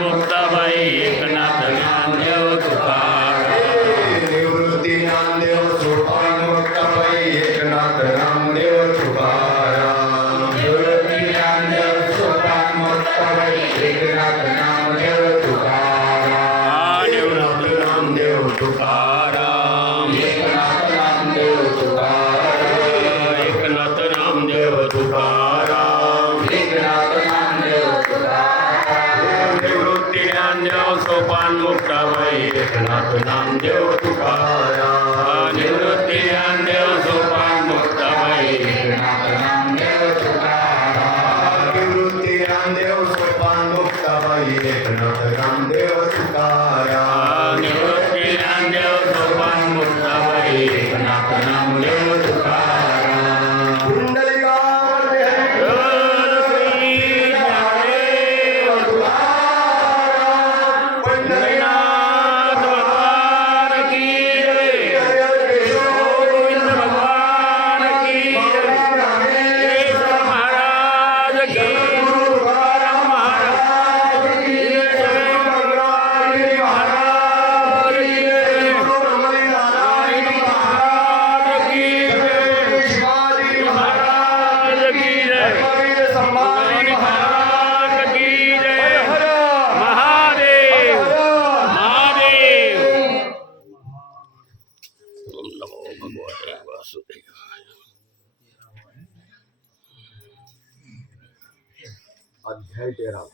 मुक्ताबाई एकनाथ ज्ञानदेव तुकाराम निवृत्ती ज्ञानदेव सोपान मुक्ताबाई एकनाथ नामदेव तुकाराम निवृत्ती ज्ञानदेव सोपान मुक्ताबाई एकनाथ नामदेव तुकाराम निवृत्ती नामदेव तुकाराम एकनाथ नामदेव तुकाराम एकनाथ नामदेव तुकाराम एकनाथ नामदेव तुकाराम निवृत्ती ज्ञानदेव सोपान मुक्ताबाई एकनाथ नामदेव तुकाराम निवृत्ती ज्ञानदेव सोपान मुक्ताबाई एकनाथ नामदेव तुकाराम निवृत्ती ज्ञानदेव सोपान मुक्ताबाई एकनाथ नामदेव तुकाराम निवृत्ती ज्ञानदेव सोपान मुक्ताबाई एकनाथ नामदेव तुकाराम कुंडलिकामध्ये हरी श्री ज्ञानदेव तुकाराम पंढरीनाथ भगवान की जय गोविंद भगवान की जय केशव महाराज की तुकाराम महाराज की जय महाराज की जय नारायण महाराज की जय शिवाजी महाराज की जय महावीर संभाजी महाराज की जय हर महादेव महादेव ओम नमो भगवते वासुदेवाय अध्याय 13